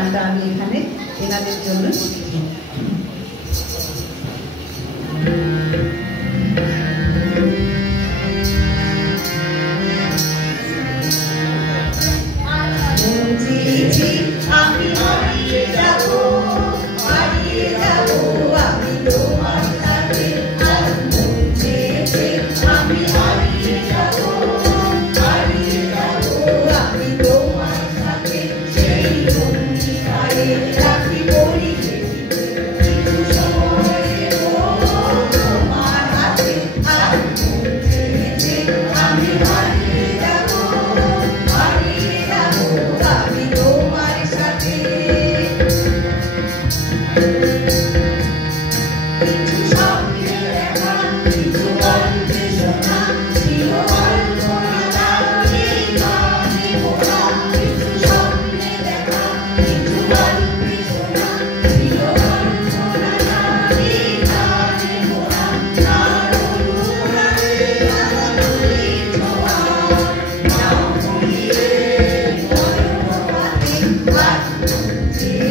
গানটা আমি এখানে এনাদের জন্য শিখেছি। আমি হারিয়ে যাব আমি তোমার সাথে, আমি হারিয়ে যাব আমি তোমার সাথে, সেই অঙ্গীকারে রাখি পড়ি কিছু সময় তোমার হাতে। আমি হারিয়ে যাব আমি তোমার সাথে, কিছু স্বপ্নে দেখা, কিছু গল্পে শোনা, প্রিয় গল্প এই গানে মোড়া। কিছু স্বপ্নে দেখা, কিছু গল্পে শোনা, প্রিয় গল্প এই গানে মোড়া। তার অনুরাগে আলোর ছোঁয়া, নাও ভুলিয়ে নয়ন পাতে।